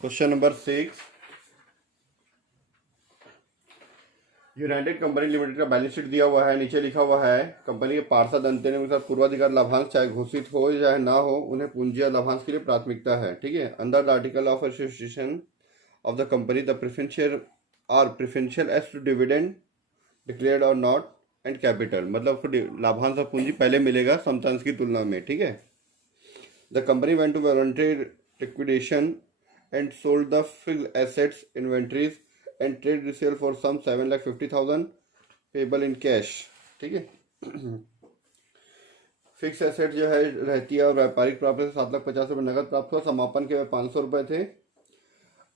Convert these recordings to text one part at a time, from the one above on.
Question number 6, United company limited का balance sheet दिया हुआ है। नीचे लिखा हुआ है कंपनी के पार्षद अंतर्निर्मित पूर्वाधिकार लाभांश चाहे घोषित हो चाहे ना हो, उन्हें पूंजी या लाभांश के लिए प्राथमिकता है। ठीक है। Under the article of association of the company the preferential as to dividend declared और नॉट एंड कैपिटल, मतलब आपको लाभांश और पूंजी पहले मिलेगा समतांश की तुलना में। ठीक है। The company went to voluntary liquidation and sold the fixed assets inventories and trade receivable for sum 7,50,000 payable in cash. ठीक है। फिक्स एसेट जो है रहती है और व्यापारिक प्राप्त से 7,50,000 नगद प्राप्त हुआ। समापन के 500 रुपये थे।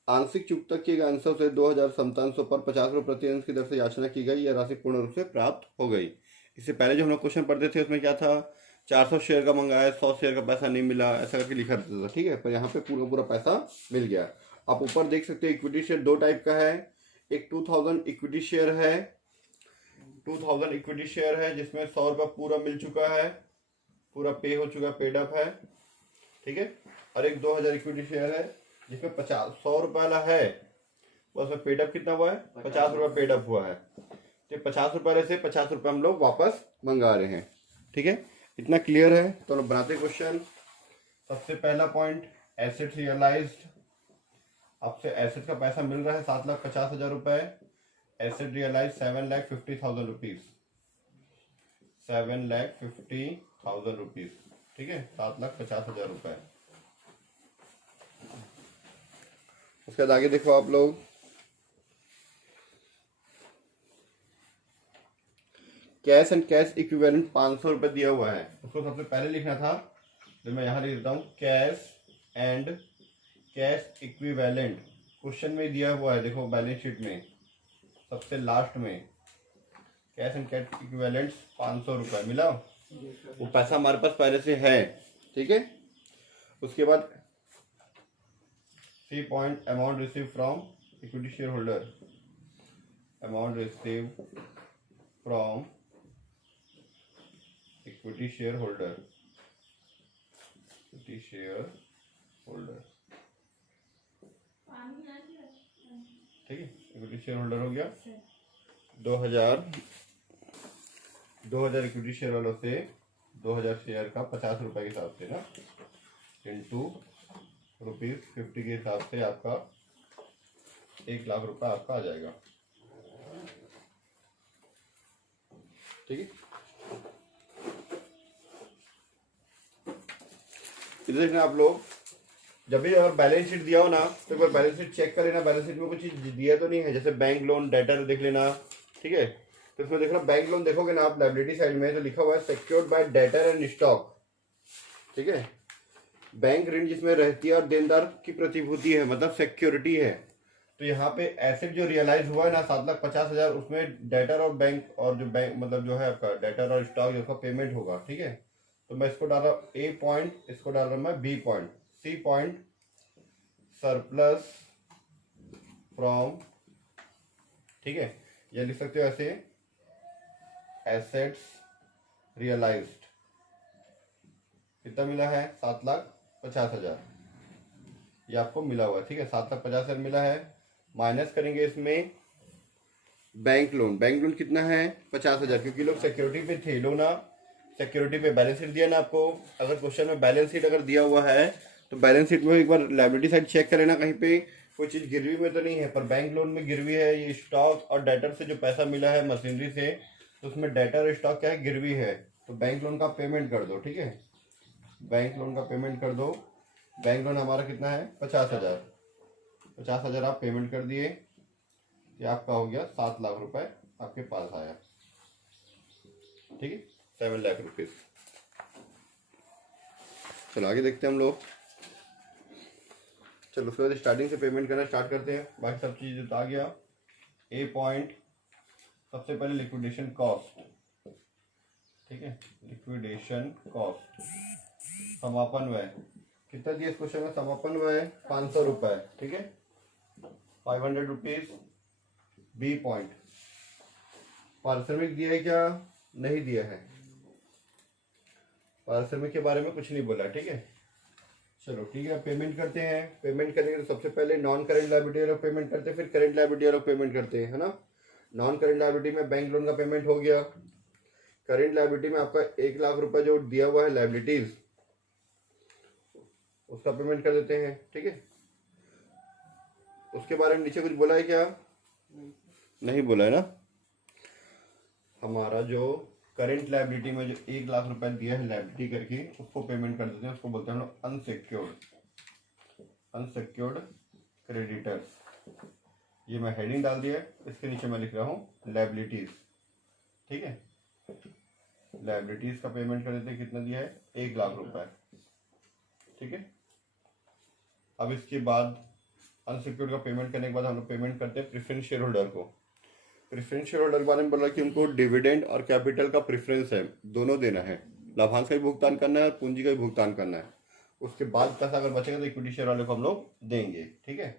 आंशिक चुकता किए गए अंशों से 2,000 समतांशों पर 50 रुपये प्रति अंश की दर से याचना की गई। यह राशि पूर्ण रूप से प्राप्त हो गई। इससे पहले जो हम लोग क्वेश्चन पढ़ते थे उसमें क्या था, 400 शेयर का मंगाया, 100 शेयर का पैसा नहीं मिला, ऐसा करके लिखा रहता था। ठीक है। पर यहाँ पे पूरा पूरा पैसा मिल गया। आप ऊपर देख सकते हैं इक्विटी शेयर दो टाइप का है। एक 2000 इक्विटी शेयर है, 2000 इक्विटी शेयर है जिसमें 100 रुपये पूरा मिल चुका है, पूरा पे हो चुका, पेड अप है। ठीक है। और एक 2000 इक्विटी शेयर है जिसमें 100 रुपये वाला है, उसमें पेड अप कितना हुआ है, 50 रुपये पेड अप हुआ है। तो 50 रुपये से 50 रुपये हम लोग वापस मंगा रहे हैं। ठीक है। इतना क्लियर है। तो हम बनाते क्वेश्चन। सबसे पहला पॉइंट, एसेट रियलाइज्ड। आपसे एसेट का पैसा मिल रहा है 7,50,000 रुपए। Asset realize 7,50,000 rupees, 7,50,000 rupees. ठीक है। 7,50,000 रुपए। उसके बाद आगे देखो आप लोग, कैश एंड कैश इक्विवेलेंट 500 रुपये दिया हुआ है। उसको सबसे पहले लिखना था, तो मैं यहाँ लिख देता हूँ cash and cash equivalent. Question में दिया हुआ है, देखो बैलेंस शीट में सबसे लास्ट में कैश एंड कैश इक्विवेलेंट्स 500 रुपये मिला। वो पैसा हमारे पास पहले से है। ठीक है। उसके बाद 3 point, amount receive from equity share holder. Amount receive from equity share holder, equity share holder. ठीक है। इक्विटी शेयर होल्डर हो गया। 2000 इक्विटी शेयर वालों से 2000 शेयर का 50 रुपए के हिसाब से ना, इंटू ₹50 के हिसाब से आपका 1,00,000 रुपये आपका आ जाएगा। ठीक है। इधर देखना आप लोग, जब भी अगर बैलेंस शीट दिया हो ना तो एक बार बैलेंस शीट चेक कर लेना, बैलेंस शीट में कुछ चीज दिया तो नहीं है। जैसे बैंक लोन डेटर देख लेना। ठीक है। तो इसमें देखना, बैंक लोन देखोगे ना आप लायबिलिटी साइड में, तो लिखा हुआ है secured by debtor and stock. ठीक है। बैंक ऋण जिसमें रहती है और देनदार की प्रतिभूति है, मतलब सिक्योरिटी है। तो यहाँ पे एसेट जो रियलाइज हुआ है ना 7,50,000, उसमें डेटर और बैंक और जो बैंक मतलब जो है आपका डेटर और स्टॉक जिसका पेमेंट होगा। ठीक है। तो मैं इसको डाल रहा हूँ ए पॉइंट, इसको डाल रहा हूँ मैं B point. C point, surplus from, ठीक है, ये लिख सकते हो ऐसे, एसेट्स रियलाइज्ड कितना मिला है, 7,50,000 ये आपको मिला हुआ है। ठीक है। 7,50,000 मिला है। माइनस करेंगे इसमें बैंक लोन। बैंक लोन कितना है, 50,000, क्योंकि लोग सिक्योरिटी पे थे। लोग ना सिक्योरिटी पे बैलेंस शीट दिया ना आपको। अगर क्वेश्चन में बैलेंस शीट अगर दिया हुआ है तो बैलेंस शीट में एक बार लायबिलिटी साइड चेक कर लेना, कहीं पे कोई चीज गिरवी में तो नहीं है। पर बैंक लोन में गिरवी है। ये स्टॉक और डेटर से जो पैसा मिला है मशीनरी से, तो उसमें डेटर और स्टॉक क्या है, गिरवी है। तो बैंक लोन का पेमेंट कर दो। ठीक है। बैंक लोन का पेमेंट कर दो। बैंक लोन हमारा कितना है, 50,000। 50,000 आप पेमेंट कर दिए, ये आपका हो गया 7,00,000 रुपए आपके पास आया। ठीक है। 7,00,000 रुपीज। चलो आगे देखते हैं हम लोग। चलो उसके बाद स्टार्टिंग से पेमेंट करना स्टार्ट करते हैं। बाकी सब चीज़ तो आ गया। ए पॉइंट, सबसे पहले लिक्विडेशन कॉस्ट। ठीक है। लिक्विडेशन कॉस्ट, समापन व्यय कितना दिया इस क्वेश्चन में, समापन व्यय 500 रुपए। ठीक है। 500 रुपीज। बी पॉइंट, पारिश्रमिक दिया है क्या, नहीं दिया है, पारिश्रमिक के बारे में कुछ नहीं बोला। ठीक है। चलो ठीक है, पेमेंट करते हैं। पेमेंट करने के लिए सबसे पहले नॉन करेंट लायबिलिटी वालों पेमेंट करते हैं, फिर करेंट लायबिलिटी वालों पेमेंट करते हैं, है ना। नॉन करेंट लायबिलिटी में बैंक लोन का पेमेंट हो गया। करेंट लायबिलिटी में आपका 1 लाख रुपए जो दिया हुआ है लायबिलिटीज, उसका पेमेंट कर देते हैं, ठीक है। उसके बारे में नीचे कुछ बोला है क्या? नहीं बोला है ना। हमारा जो करेंट लायबिलिटी में जो 1 लाख रुपए दिया है लायबिलिटी करके, उसको पेमेंट कर देते हैं। उसको बोलते हैं हम लोग अनसिक्योर्ड क्रेडिटर्स। ये मैं हेडिंग डाल दिया है, इसके नीचे मैं लिख रहा हूँ लायबिलिटीज, ठीक है। लायबिलिटीज का पेमेंट कर देते हैं। कितना दिया है? 1 लाख रुपए, ठीक है। अब इसके बाद अनसिक्योर्ड का पेमेंट करने के बाद हम लोग पेमेंट करते हैं प्रेफरेंस शेयर होल्डर को। प्रेफरेंस शेयर होल्डर के बारे में बोला कि उनको डिविडेंड और कैपिटल का प्रेफरेंस है, दोनों देना है। लाभांश का भी भुगतान करना है और पूंजी का भी भुगतान करना है। उसके बाद पैसा अगर बचेगा तो इक्विटी शेयर वाले को हम लोग देंगे, ठीक है।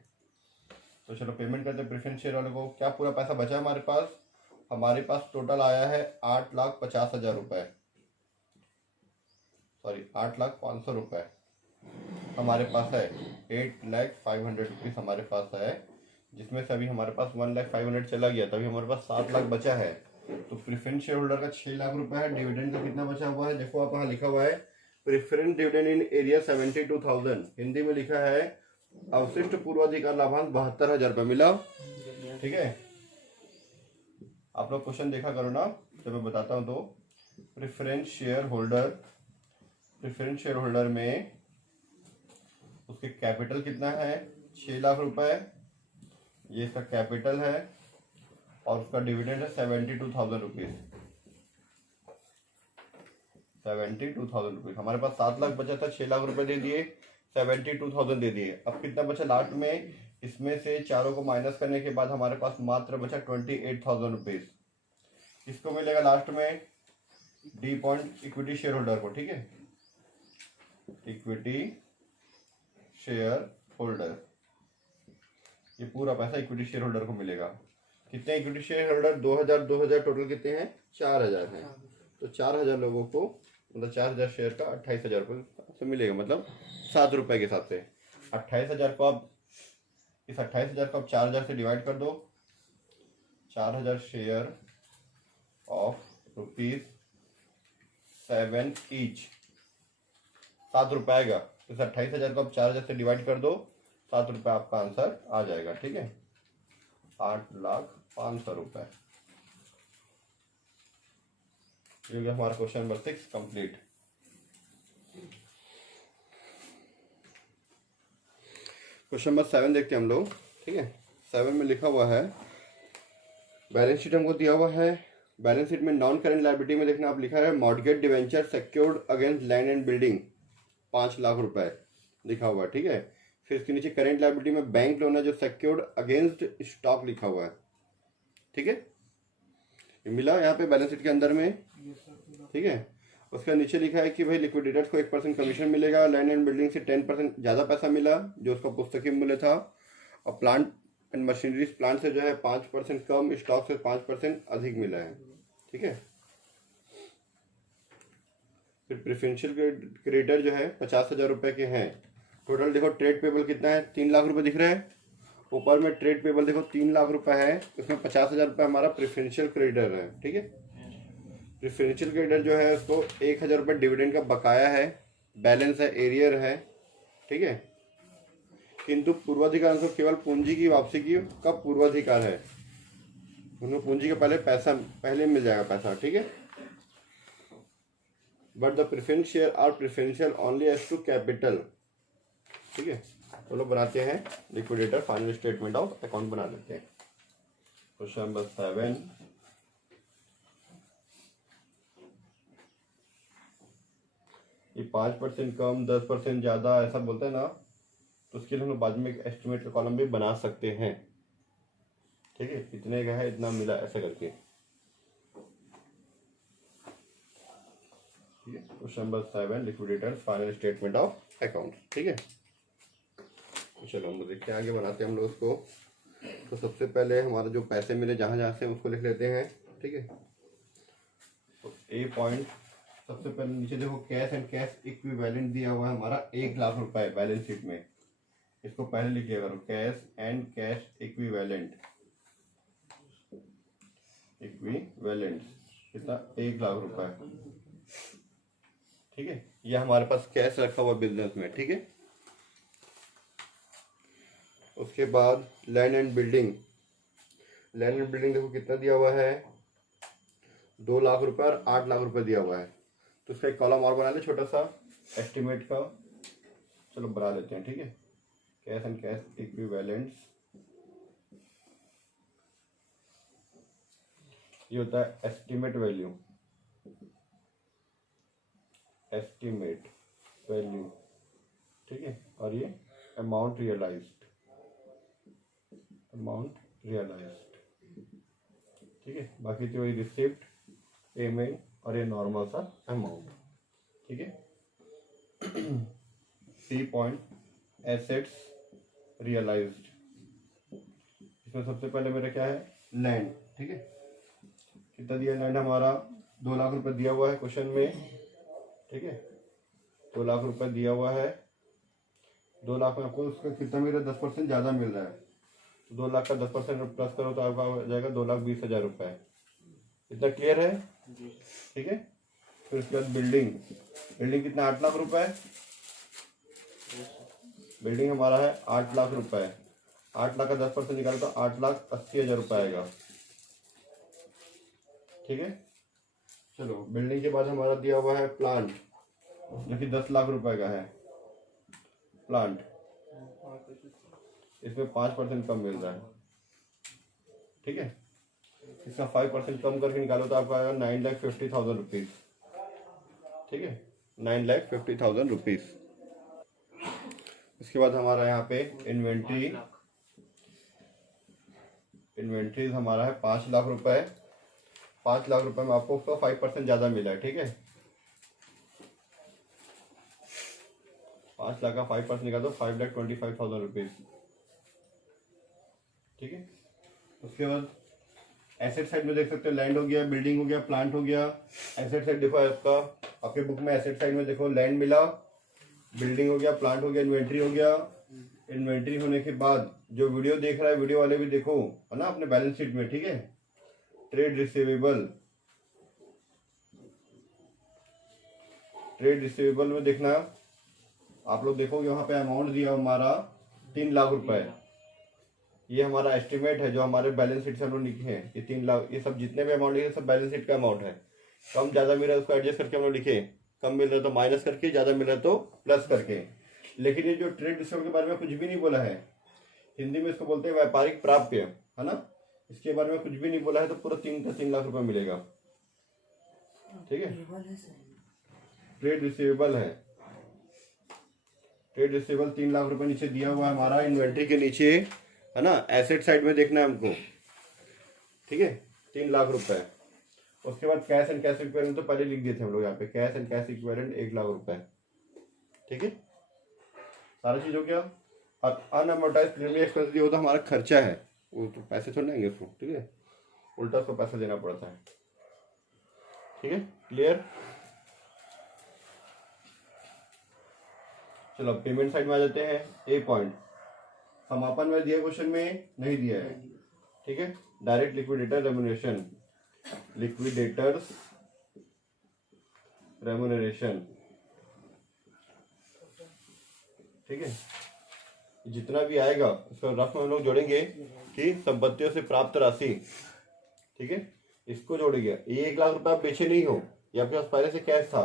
तो चलो पेमेंट करते हैं प्रेफरेंस शेयर वाले को। क्या पूरा पैसा बचा है हमारे पास? हमारे पास टोटल आया है 8,50,000 रुपए, सॉरी 8,05,000 रुपए हमारे पास है। 8,05,000 रुपीज हमारे पास है, जिसमें से अभी हमारे पास 1,05,000 चला गया, तभी हमारे पास 7 लाख बचा है। तो प्रेफरेंस शेयर होल्डर का 6 लाख रुपए है। डिविडेंड का कितना बचा हुआ है? देखो आप, वहाँ लिखा हुआ है preference dividend in area 72,000, Hindi में लिखा है अवशिष्ट पूर्वाधिकार लाभांश 72,000 रुपये मिला, ठीक है। आप लोग क्वेश्चन देखा करो ना, जब मैं बताता हूँ तो। प्रेफरेंस शेयर होल्डर में उसके कैपिटल कितना है? 6 लाख रुपए, ये इसका कैपिटल है, और उसका डिविडेंड है 72,000 रुपीज। 72,000 रुपीज। हमारे पास 7 लाख बचा था, 6 लाख रुपए दे दिए, 72,000 दे दिए। अब कितना बचा लास्ट में? इसमें से चारों को माइनस करने के बाद हमारे पास मात्र बचा 28,000 रुपीज। किसको मिलेगा लास्ट में? D point equity share holder को, ठीक है। इक्विटी शेयर होल्डर, ये पूरा पैसा इक्विटी शेयर होल्डर को मिलेगा। कितने इक्विटी शेयर होल्डर? 2,000 टोटल कितने हैं? 4,000 हैं। तो 4,000 लोगों को, मतलब 4,000 शेयर का 28,000 रुपये से मिलेगा, मतलब 7 रुपए के हिसाब से। 28,000 को आप, इस 28,000 को आप 4,000 से डिवाइड कर दो। 4,000 शेयर ऑफ ₹7 ईच, 7 रुपये आएगा। तो 28,000 को आप 4,000 से डिवाइड कर दो, 7 रुपये आपका आंसर आ जाएगा, ठीक है। 8,05,000 रुपये। ये हो गया हमारा question number 6 complete. Question number 7 देखते हैं हम लोग, ठीक है। 7 में लिखा हुआ है, बैलेंस शीट हमको दिया हुआ है। बैलेंस शीट में नॉन करेंट लायबिलिटी में देखना, आप लिखा है mortgage debenture secured against land and building, 5 lakh रुपए लिखा हुआ है, ठीक है। फिर इसके नीचे करेंट लायबिलिटी में बैंक लोन है जो सिक्योर्ड अगेंस्ट स्टॉक लिखा हुआ है, ठीक है। ये मिला यहाँ पे बैलेंस शीट के अंदर में, ठीक है। उसका नीचे लिखा है कि भाई लिक्विडेटर्स को 1% कमीशन मिलेगा, लैंड एंड बिल्डिंग से 10% ज़्यादा पैसा मिला जो उसका पुस्तकीय मूल्य था, और प्लांट एंड मशीनरीज प्लांट से जो है 5% कम, स्टॉक से 5% अधिक मिला है, ठीक है। फिर प्रेफरेंशियल क्रेडिटर जो है 50,000 रुपये के हैं। टोटल देखो ट्रेड पेबल कितना है? 3 लाख रुपए दिख रहा है ऊपर में। ट्रेड पेबल देखो 3 लाख रुपए है, उसमें 50,000 रुपये हमारा प्रेफरेंशियल क्रेडिटर है, ठीक है। प्रेफरेंशियल क्रेडिटर जो है उसको 1,000 रुपये डिविडेंड का बकाया है, बैलेंस है, एरियर है, ठीक है। किंतु पूर्वाधिकार को केवल पूंजी की वापसी की का पूर्वाधिकार है, उनको पूंजी का पहले मिल जाएगा पैसा, ठीक है। But the preference share are preferential only as to capital, ठीक है। तो लोग बनाते हैं liquidator final statement of account बना लेते हैं। क्वेश्चन नंबर 7, ये 5% कम, 10% ज़्यादा ऐसा बोलते हैं ना, तो उसके लिए हम लोग बाद में एक एस्टिमेट का कॉलम भी बना सकते हैं, ठीक है। इतने का है, इतना मिला, ऐसा करके, ठीक है। Question number 7 liquidator final statement of account, ठीक है। तो चलो हम देखते हैं, आगे बनाते हैं हम लोग उसको। तो सबसे पहले हमारे जो पैसे मिले जहाँ जहाँ से उसको लिख लेते हैं, ठीक है। तो A पॉइंट सबसे पहले नीचे देखो कैश एंड कैश इक्विवेलेंट दिया हुआ है हमारा 1 लाख रुपए बैलेंस शीट में। इसको पहले लिखिए करो, कैश एंड कैश इक्विवेलेंट कितना 1 लाख रुपए। ठीक है, ये हमारे पास कैश रखा हुआ बिजनेस में। ठीक है, उसके बाद लैंड एंड बिल्डिंग देखो कितना दिया हुआ है, 2 लाख रुपए और 8 लाख रुपए दिया हुआ है। तो उसका एक कॉलम और बना ले छोटा सा एस्टिमेट का, चलो बना लेते हैं। ठीक है, कैश एंड कैश इक्विवेलेंट्स, ये होता है एस्टिमेट वैल्यू, ठीक है, और ये अमाउंट रियलाइज्ड, ठीक है। बाकी तो ये रिसिप्ट, पेमेंट और ये नॉर्मल सा अमाउंट। ठीक है, सी पॉइंट एसेट्स रियलाइज्ड, इसमें सबसे पहले मेरा क्या है, लैंड। ठीक है, कितना दिया लैंड हमारा, 2 लाख रुपए दिया हुआ है क्वेश्चन में। ठीक है, 2 लाख रुपए दिया हुआ है। 2 लाख में आपको उसका कितना मिल रहा है, 10% ज़्यादा मिल रहा है। तो 2 लाख का 10% प्लस करो तो आपका हो जाएगा 2,20,000 रुपए। इतना क्लियर है? ठीक है, फिर उसके बाद बिल्डिंग कितना, 8 लाख रुपए। बिल्डिंग हमारा है 8 लाख रुपए। 8 लाख का 10% निकालो तो 8,80,000 रुपये आएगा। ठीक है, चलो बिल्डिंग के बाद हमारा दिया हुआ है प्लांट, जो कि 10 लाख रुपए का है प्लांट। इसमें 5% कम मिल रहा है। ठीक है, इसका 5% कम करके निकालो तो आपका आएगा 9,50,000 रुपीज। ठीक है, 9,50,000 रुपीज। इसके बाद हमारा यहाँ पे इन्वेंट्रीज हमारा है 5 लाख रुपए। 5 लाख रुपए में आपको उसका 5% ज्यादा मिला है। ठीक है, 5 लाख का 5% निकाल दो, 5,25,000 रुपीज। ठीक है, उसके बाद एसेट साइड में देख सकते हो, लैंड हो गया, बिल्डिंग हो गया, प्लांट हो गया। एसेट साइड देखो आपका, आपके बुक में एसेट साइड में देखो लैंड मिला, बिल्डिंग हो गया, प्लांट हो गया, इन्वेंट्री हो गया। इन्वेंट्री होने के बाद जो वीडियो देख रहा है, वीडियो वाले भी देखो, है ना, अपने बैलेंस शीट में। ठीक है, ट्रेड रिसीवेबल में देखना, आप लोग देखोगे वहां पे अमाउंट दिया हमारा 3 लाख रुपए। ये हमारा एस्टिमेट है जो हमारे बैलेंस शीट से हम लोग लिखे हैं। ये 3 लाख, ये सब जितने भी अमाउंट लिखे सब बैलेंस शीट का अमाउंट है। कम ज्यादा मिल रहा है उसको एडजस्ट करके हम लोग लिखे, कम मिल रहा है तो माइनस करके, ज्यादा मिल रहा है तो प्लस करके। लेकिन ये जो ट्रेड रिसीवेबल के बारे में कुछ भी नहीं बोला है, हिंदी में इसको बोलते हैं व्यापारिक प्राप्य, है ना। इसके बारे में कुछ भी नहीं बोला है, तो पूरा 3 लाख रुपए मिलेगा। ठीक है, ट्रेड रिसीवेबल है, ट्रेड रिसीवेबल 3 लाख रुपए नीचे दिया हुआ है हमारा इन्वेंट्री के नीचे, है ना। एसेट साइड में देखना है हमको। ठीक है, 3 लाख रुपए। उसके बाद कैश एंड कैश इक्विवेलेंट तो पहले लिख दिए थे हम लोग यहाँ पे, cash and cash equivalent 1 lakh रुपए। ठीक है, सारा चीज हो गया। और अनअमोर्टाइज्ड प्रीमियम एक्सपेंस दिया होता हमारा खर्चा है, वो तो पैसे थोड़ी देंगे उसको। ठीक है, उल्टा उसको पैसा देना पड़ता है। ठीक है, क्लियर। चलो पेमेंट साइड में आ जाते हैं। ए पॉइंट, समापन में दिया क्वेश्चन में नहीं दिया है। ठीक है, direct liquidator remuneration, liquidators remuneration. ठीक है, जितना भी आएगा उसका रफ में हम लोग जोड़ेंगे कि संपत्तियों से प्राप्त राशि। ठीक है, इसको जोड़ेंगे। ये 1 लाख रुपए आप बेचे नहीं हो, ये आपके पास पहले से कैश था,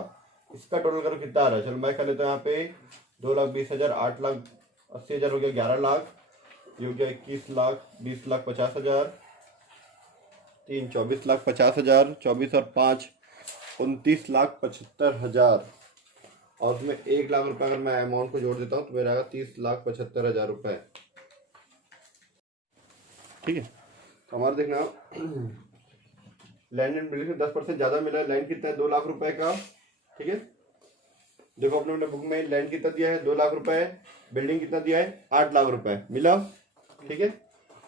इसका टोटल करो कितना आ रहा है। चलो मैं कर लेता हूँ यहाँ पे 2,20,000, 8,80,000 हो गया, 11 लाख, ये हो गया 21 लाख, 20,50,000, 3 24,50,000, 24 और 5 29,75,000। और उसमें 1 लाख रुपए अगर मैं अमाउंट को जोड़ देता हूँ तो मेरा आएगा 30,75,000 रुपए। ठीक है, तो हमारा देखना लैंड एंड बिल्डिंग में 10% ज्यादा मिला है। लैंड कितना है, 2 लाख रुपए का। ठीक है, देखो अपने बुक में लैंड कितना दिया है, 2 लाख रुपए। बिल्डिंग कितना दिया है, 8 लाख रुपए मिला। ठीक है,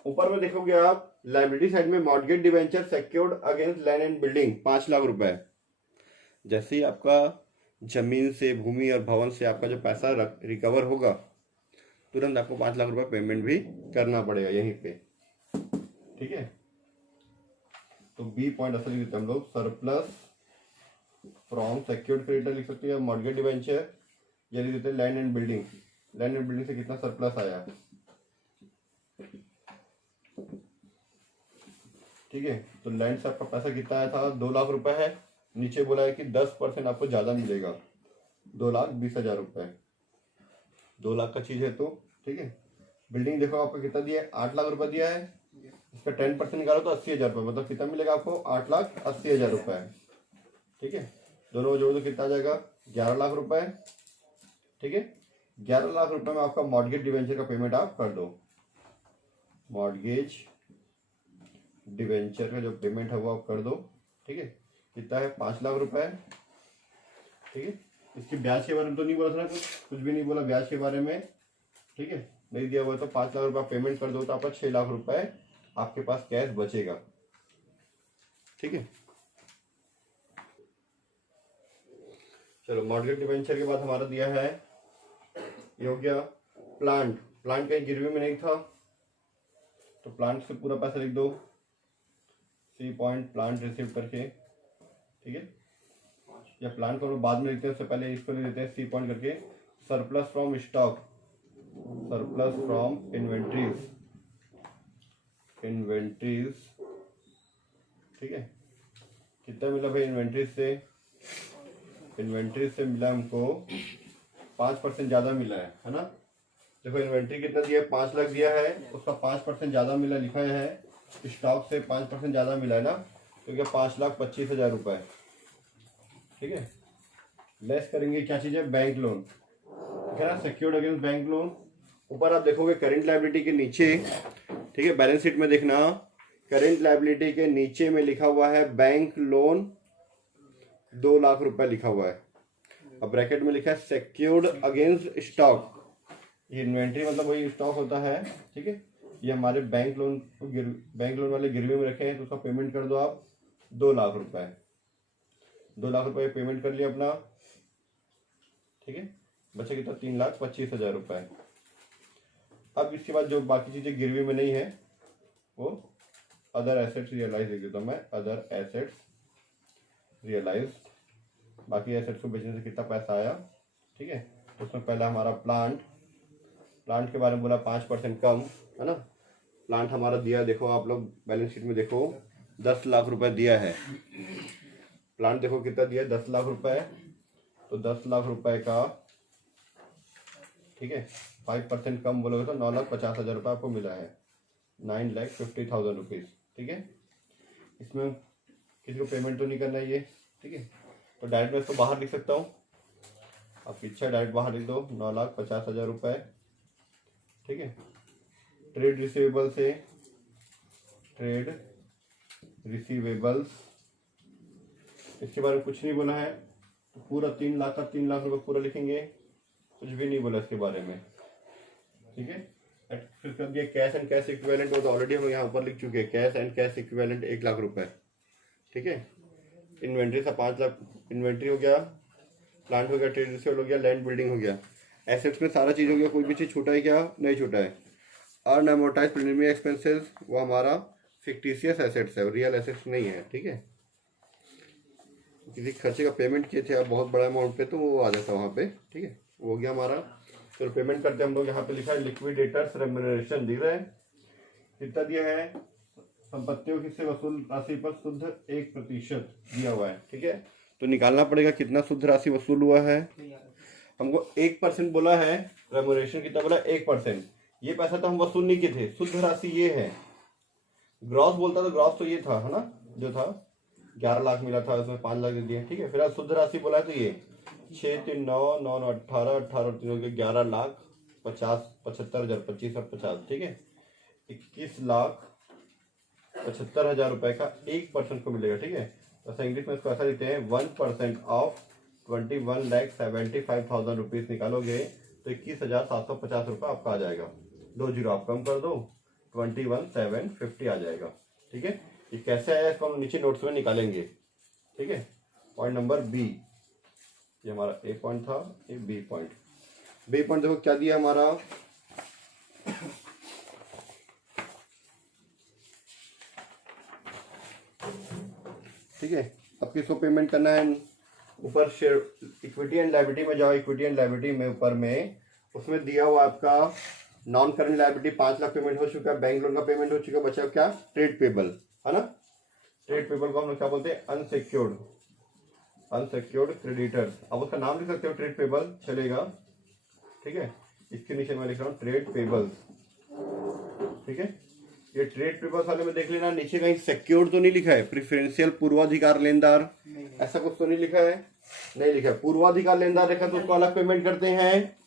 ऊपर में देखोगे आप लायबिलिटी साइड में mortgage debenture secured against land and building 5 lakh रुपए। जैसे ही आपका जमीन से, भूमि और भवन से आपका जो पैसा रिकवर होगा, तुरंत आपको 5 लाख रुपए पेमेंट भी करना पड़ेगा यहीं पे, ठीक है। तो बी पॉइंट असल लिखते हैं हम लोग, सरप्लस फ्रॉम सिक्योर्ड क्रेडिटर लिख सकते हैं, मॉर्गेज डिवेंचर, या लिख देते हैं land and building. Land and building से कितना सरप्लस आया, ठीक है। तो लैंड से आपका पैसा कितना आया था, 2 लाख रुपए है। नीचे बोला है कि 10% आपको ज्यादा मिलेगा, 2,20,000 रुपए। 2 लाख का चीज है तो, ठीक है। बिल्डिंग देखो आपको कितना दिया है, 8 लाख रुपए दिया है। इसका 10% निकालो तो 80,000 रुपए, मतलब कितना मिलेगा आपको, 8,80,000 रुपए, ठीक है। दोनों जोड़ दो कितना आ जाएगा, 11 लाख रुपए, ठीक है। 11 लाख रुपए में आपका मॉर्गेज डिवेंचर का पेमेंट आप कर दो। मॉर्गेज डिवेंचर का जो पेमेंट है वो आप कर दो, ठीक है। कितना है, 5 लाख रुपए, ठीक है। इसके ब्याज के बारे में तो नहीं बोला था, कुछ भी नहीं बोला ब्याज के बारे में, ठीक है। नहीं दिया हुआ तो 5 लाख रुपए पेमेंट कर दो तो आपका 6 लाख रुपए आपके पास कैश बचेगा, ठीक है। चलो, मॉर्गेज डिवेंचर के बाद हमारा दिया है, ये हो गया प्लांट। प्लांट कहीं गिरवी में नहीं था तो प्लांट से पूरा पैसा लिख दो, सी पॉइंट प्लांट रिसीव करके, ठीक है। या प्लांट को बाद में लिखते हैं, उससे पहले इसको ले लेते हैं सी पॉइंट करके। Surplus from stock, surplus from inventories, inventories, ठीक है। कितना मिला भाई इन्वेंट्रीज से, इन्वेंट्रीज से मिला हमको 5% ज्यादा मिला है ना। देखो इन्वेंट्री कितना दिया है, 5 लाख दिया है, उसका 5% ज्यादा मिला लिखा है, स्टॉक से 5% ज्यादा मिला है ना, तो क्या 5,25,000 रुपए, ठीक है। लेस करेंगे क्या चीज है, बैंक लोन, ठीक है ना, सिक्योर्ड अगेंस्ट बैंक लोन। ऊपर आप देखोगे करेंट लायबिलिटी के नीचे, ठीक है, बैलेंस शीट में देखना, करेंट लायबिलिटी के नीचे में लिखा हुआ है बैंक लोन 2 लाख रुपए लिखा हुआ है। अब ब्रैकेट में लिखा है सिक्योर्ड अगेंस्ट स्टॉक, ये इन्वेंट्री मतलब वही स्टॉक होता है, ठीक है। ये हमारे बैंक लोन को बैंक लोन वाले गिरवी में रखे हैं, तो उसका पेमेंट कर दो आप 2 लाख रुपए। 2 लाख रुपए पेमेंट कर लिया अपना, ठीक है। बचा कितना, 3,25,000 रुपए। अब इसके बाद जो बाकी चीजें गिरवी में नहीं है वो अदर एसेट्स रियलाइज लिख देता हूँ मैं, अदर एसेट्स रियलाइज। बाकी एसेट्स को बेचने से कितना पैसा आया, ठीक है। तो उसमें पहला हमारा प्लांट, प्लांट के बारे में बोला 5% कम, है ना। प्लांट हमारा दिया, देखो आप लोग बैलेंस शीट में देखो 10 लाख रुपए दिया है। प्लांट देखो कितना दिया है, 10 लाख रुपए, तो 10 लाख रुपए का, ठीक है, 5% कम बोलोगे तो 9,50,000 रुपये आपको मिला है, 9,50,000 रुपीज, ठीक है। इसमें किसी को पेमेंट तो नहीं करना है ये, ठीक है। तो डायरेक्ट मैं इसको बाहर लिख सकता हूँ, आपकी इच्छा डायरेक्ट बाहर लिख दो, 9,50,000 रुपये, ठीक है। ट्रेड रिसीवेबल से, ट्रेड रिसीवेबल्स, इसके बारे में कुछ नहीं बोला है, तो पूरा 3 लाख का 3 लाख रुपए पूरा लिखेंगे, कुछ भी नहीं बोला इसके बारे में, ठीक है। फिर कर दिया कैश एंड कैश इक्विवेलेंट, वो तो ऑलरेडी हम यहाँ ऊपर लिख चुके हैं, cash and cash equivalent 1 lakh रुपए, ठीक है। इन्वेंट्री था 5 लाख, इन्वेंट्री हो गया, प्लांट हो गया, ट्रेड रिसीवेबल हो गया, लैंड बिल्डिंग हो गया, एसेट्स में सारा चीज हो गया, कोई भी चीज छूटा है क्या, नहीं छूटा है। अर्न अमोर्टाइज प्रीमियम एक्सपेंसेस, वो हमारा फिक्टिशियस एसेट्स है, रियल एसेट्स नहीं है, ठीक है। किसी खर्चे का पेमेंट किए थे आप बहुत बड़ा अमाउंट पे, तो वो आ जाता वहाँ पे, ठीक है। वो हो गया हमारा। तो पेमेंट करते हैं हम लोग, यहाँ पे लिखा है लिक्विडेटर्स रेम्यूनरेशन, दिख रहा है कितना दिया है, संपत्तियों से वसूल राशि पर शुद्ध 1% दिया हुआ है, ठीक है। तो निकालना पड़ेगा कितना शुद्ध राशि वसूल हुआ है, हमको 1% बोला है, रेम्यूनरेशन कितना बोला, 1%। ये पैसा तो हम वसूल नहीं किए थे, शुद्ध राशि ये है। ग्रॉस बोलता तो ग्रॉस तो ये था, है ना, जो था 11 लाख मिला था, उसमें 5 लाख दे दिए, ठीक है। फिर आज शुद्ध राशि बोला है तो ये 6 3 9 9 9 18 18 3 11,50,75,000 25 और 50, ठीक है। 21,75,000 रुपए का 1% को मिलेगा, ठीक है। तो इंग्लिश में इसको ऐसा लिखते हैं, 1% ऑफ 21,75,000 रुपीज निकालोगे तो 21,750 रुपये आपका आ जाएगा। 2 जीरो आप कम कर दो, 21,750 आ जाएगा, ठीक है। ये कैसे आया इसको हम नीचे नोट्स में निकालेंगे, ठीक है। पॉइंट नंबर बी, ये हमारा ए पॉइंट था, ये बी पॉइंट। बी पॉइंट देखो क्या दिया हमारा, ठीक है। अब किसको पेमेंट करना है, ऊपर शेयर इक्विटी एंड लायबिलिटी में जाओ, इक्विटी एंड लायबिलिटी में ऊपर में उसमें दिया हुआ आपका non current liability 5 lakh payment हो चुका है, बैंक लोन का पेमेंट हो चुका है, बचा क्या, ट्रेड पेबल, है ना। ट्रेड पेबल को हम लोग क्या बोलते हैं, अनसिक्योर्ड, अनसिक्योर्ड क्रेडिटर्स। अब उसका नाम लिख सकते हो, ट्रेड पेबल चलेगा, ठीक है। इसके नीचे मैं लिख रहा हूँ ट्रेड पेबल्स, ठीक है। ये ट्रेड पेबल्स वाले में देख लेना, नीचे कहीं सिक्योर्ड तो नहीं लिखा है, प्रेफरेंशियल पूर्वाधिकार लेनदार, ऐसा कुछ तो नहीं लिखा है, नहीं लिखा है। पूर्वाधिकार लेनदार देखा तो उसको अलग पेमेंट करते हैं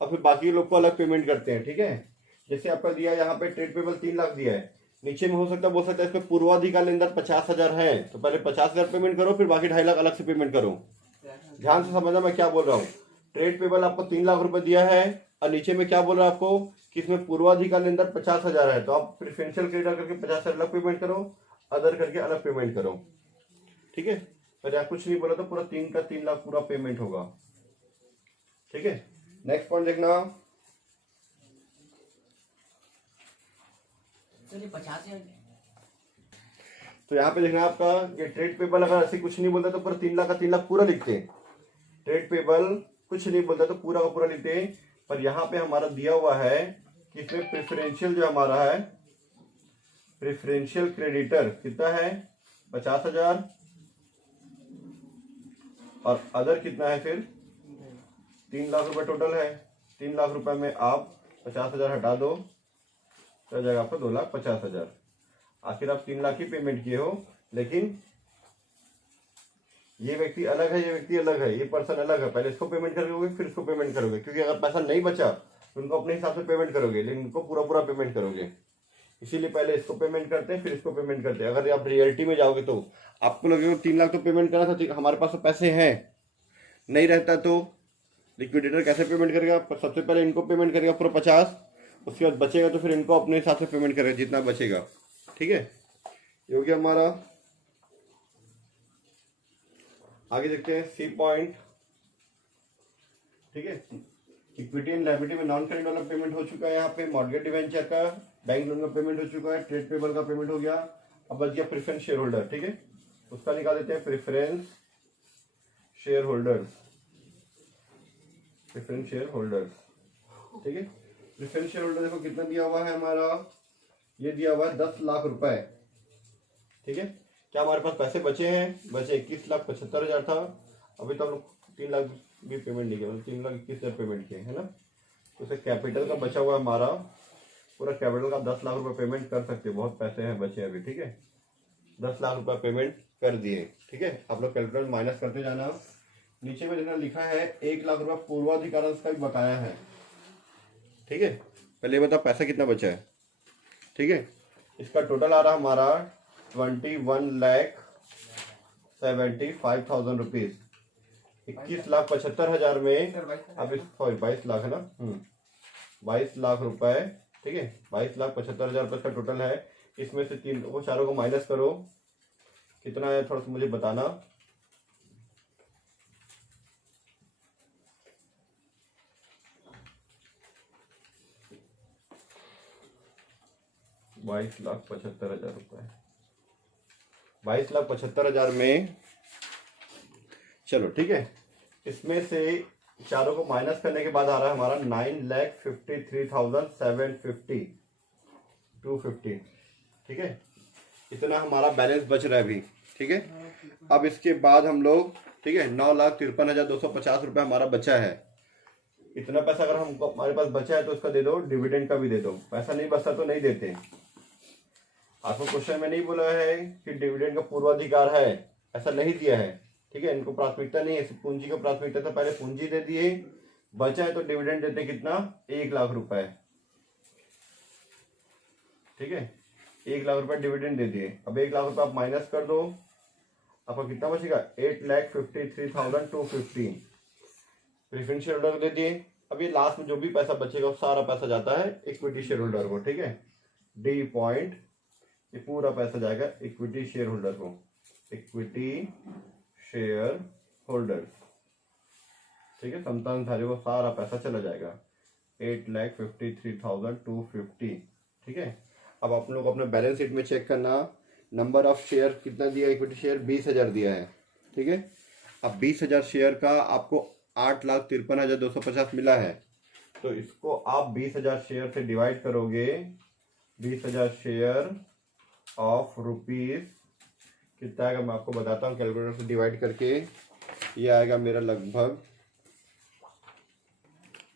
और फिर बाकी लोग को अलग पेमेंट करते हैं, ठीक है। जैसे आपका दिया यहाँ पे ट्रेड पेबल 3 लाख दिया है, नीचे में हो सकता है, बोल सकता है इसमें पूर्वाधिकार लेनदार 50,000 है, तो पहले 50,000 पेमेंट करो, फिर बाकी 2.5 लाख अलग से पेमेंट करो। ध्यान से समझना मैं क्या बोल रहा हूँ। ट्रेड पेबल आपको 3 लाख रुपए दिया है और नीचे में क्या बोल रहा है आपको कि इसमें पूर्वाधिकार लेनदार 50,000 है, तो आप प्रेफरेंशियल क्रेडिटर करके 50,000 अलग पेमेंट करो, अदर करके अलग पेमेंट करो, ठीक है। पर यार कुछ नहीं बोला तो पूरा 3 का 3 लाख पूरा पेमेंट होगा, ठीक है। नेक्स्ट पॉइंट देखना, तो यहाँ पे देखना आपका ये ट्रेड पेबल अगर ऐसे कुछ नहीं बोलता तो पूरा 3 लाख का 3 लाख पूरा लिखते हैं। ट्रेड पेबल कुछ नहीं बोलता तो पूरा का पूरा लिखते हैं, पर यहाँ पे हमारा दिया हुआ है कि इसमें प्रेफरेंशियल जो हमारा है, प्रेफरेंशियल क्रेडिटर कितना है 50,000 और अदर कितना है फिर 3 लाख रुपए टोटल है। 3 लाख रुपए में आप 50,000 हटा दो तो जाएगा आपको 2,50,000। आखिर आप 3 लाख ही पेमेंट किए हो, लेकिन ये व्यक्ति अलग है, ये व्यक्ति अलग है, ये पर्सन अलग है, पहले इसको पेमेंट करोगे फिर इसको पेमेंट करोगे, क्योंकि अगर पैसा नहीं बचा तो उनको अपने हिसाब से पेमेंट करोगे, लेकिन इनको पूरा पूरा पेमेंट करोगे, इसीलिए पहले इसको पेमेंट करते हैं फिर इसको पेमेंट करते हैं। अगर आप रियलिटी में जाओगे तो आपको लगेगा 3 लाख तो पेमेंट करना था, हमारे पास तो पैसे हैं, नहीं रहता तो लिक्विडेटर कैसे पेमेंट करेगा, सबसे पहले इनको पेमेंट करेगा पूरा 50, उसके बाद बचेगा तो फिर इनको अपने हिसाब से पेमेंट करेगा जितना बचेगा, ठीक है। ये हो गया हमारा। आगे देखते हैं सी पॉइंट, ठीक है। इक्विटी एंड लायबिलिटी में नॉन करेंट वाला पेमेंट हो चुका है, यहाँ पे मॉर्गेज डिवेंचर का बैंक लोन का पेमेंट हो चुका है, ट्रेड पेबल का पेमेंट हो गया। अब बच गया प्रेफरेंस शेयर होल्डर, ठीक है, उसका निकाल देते हैं, preference share holders, preference share holders, ठीक है। प्रेफरेंस शेयर होल्डर देखो कितना दिया हुआ है हमारा, ये दिया हुआ है 10 लाख रुपए, ठीक है। क्या हमारे पास पैसे बचे हैं, बचे 21,75,000 था, अभी तो हम लोग 3 लाख भी पेमेंट नहीं किया, मतलब 3,21,000 पेमेंट किए, है ना। तो उसे कैपिटल का बचा हुआ हमारा पूरा कैपिटल का 10 लाख रुपए पेमेंट कर सकते हैं, बहुत पैसे हैं बचे अभी, ठीक है। 10 लाख रुपए पेमेंट कर दिए, ठीक है। आप लोग कैलकुलेटर माइनस करते जाना। नीचे में देखना लिखा है 1 लाख रुपए पूर्वाधिकार का भी बकाया है, ठीक है। पहले बताओ पैसा कितना बचा है, ठीक है। इसका टोटल आ रहा हमारा 21,75,000 रुपीज। 21,75,000 में अब सॉरी 22 लाख है ना, 22 लाख रुपए, ठीक है। 22,75,000 रुपये का टोटल है, इसमें से 3 वो चारों को माइनस करो, कितना है थोड़ा सा मुझे बताना। ₹22,75,000 ₹22,75,000 में, चलो ठीक है, इसमें से चारों को माइनस करने के बाद आ रहा है हमारा 9,53,750, ठीक है। इतना हमारा बैलेंस बच रहा है अभी, ठीक है। अब इसके बाद हम लोग, ठीक है, 9,53,250 रुपये हमारा बचा है। इतना पैसा अगर हमको हमारे पास बचा है तो उसका दे दो, डिविडेंड का भी दे दो। पैसा नहीं बचता तो नहीं देते। आपको क्वेश्चन में नहीं बोला है कि डिविडेंड का पूर्वाधिकार है, ऐसा नहीं दिया है, ठीक है। इनको प्राथमिकता नहीं है, पूंजी को प्राथमिकता था, पहले पूंजी दे दिए, बचा है तो डिविडेंड देते कितना, 1 लाख रुपए, ठीक है। 1 लाख रुपए डिविडेंड दे दिए। अब 1 लाख रुपए आप माइनस कर दो, आपका कितना बचेगा, 8,53,250 प्रेफरेंस शेयर होल्डर को दे दिए। अब ये लास्ट में जो भी पैसा बचेगा वो सारा पैसा जाता है इक्विटी शेयर होल्डर को, ठीक है। डी पॉइंट, ये पूरा पैसा जाएगा इक्विटी शेयर होल्डर को, इक्विटी शेयर होल्डर्स, ठीक है, समतांशधारियों को सारा पैसा चला जाएगा 8,53,250, ठीक है। अब आप लोग अपने बैलेंस शीट में चेक करना, नंबर ऑफ शेयर कितना दिया, इक्विटी शेयर 20,000 दिया है, ठीक है। अब 20,000 शेयर का आपको 8,53,250 मिला है, तो इसको आप 20,000 शेयर से डिवाइड करोगे, 20,000 शेयर ऑफ रुपीज कितना आएगा मैं आपको बताता हूँ कैलकुलेटर से डिवाइड करके। ये आएगा मेरा लगभग,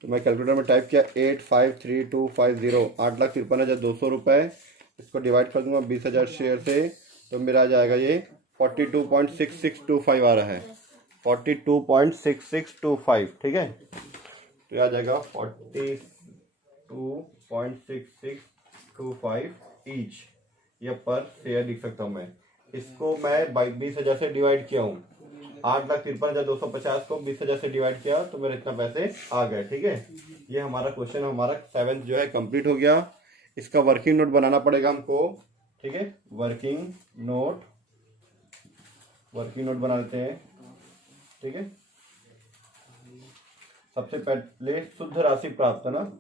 तो मैं कैलकुलेटर में टाइप किया 853250, 8,53,200 रुपये। इसको डिवाइड कर दूंगा 20,000 शेयर से, तो मेरा आ जाएगा ये 42.6625 आ रहा है, 42.6625, ठीक है। तो ये आ जाएगा 42.6625 ईच, ये पर शेयर लिख सकता हूँ मैं। इसको मैं 20,000 से डिवाइड किया हूँ, 8,53,250 को 20,000 से डिवाइड किया तो मेरे इतना पैसे आ गए, ठीक है। ये हमारा क्वेश्चन हमारा 7th जो है कंप्लीट हो गया। इसका वर्किंग नोट बनाना पड़ेगा हमको, ठीक है। वर्किंग नोट बना लेते हैं, ठीक है। सबसे पहले शुद्ध राशि प्राप्त है ना,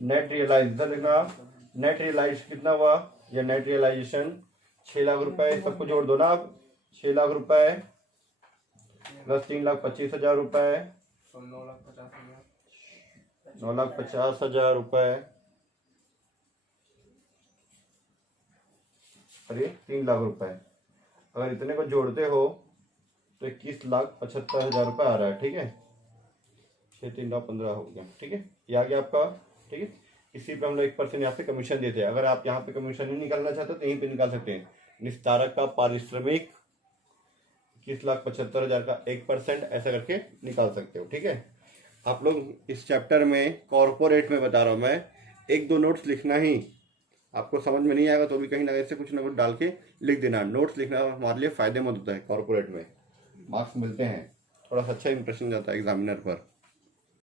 नेट रियलाइज, इधर लिखना नेट रियलाइज कितना हुआ, या नेट रियलाइजेशन 6 लाख रुपए, सबको जोड़ दो ना आप, 6 लाख रुपए प्लस 3,25,000 रुपए, 9,50,000 रुपए, अरे 3 लाख रुपए। अगर इतने को जोड़ते हो तो 21,75,000 रुपए आ रहा है, ठीक है। 6 3 9 15 हो गया, ठीक है। ये आ गया आपका, ठीक है। इसी पे हम लोग 1% यहाँ पे कमीशन देते हैं। अगर आप यहाँ पे कमीशन नहीं निकालना चाहते तो यहीं पे निकाल सकते हैं। निस्तारक का पारिश्रमिक 21,75,000 का 1% ऐसा करके निकाल सकते हो, ठीक है। आप लोग इस चैप्टर में कॉर्पोरेट में बता रहा हूँ मैं, 1-2 नोट्स लिखना ही, आपको समझ में नहीं आएगा तो भी कहीं ना कहीं से कुछ ना कुछ डाल के लिख देना। नोट्स लिखना हमारे लिए फायदेमंद होता है, कॉर्पोरेट में मार्क्स मिलते हैं, थोड़ा सा अच्छा इंप्रेशन जाता है एग्जामिनर पर।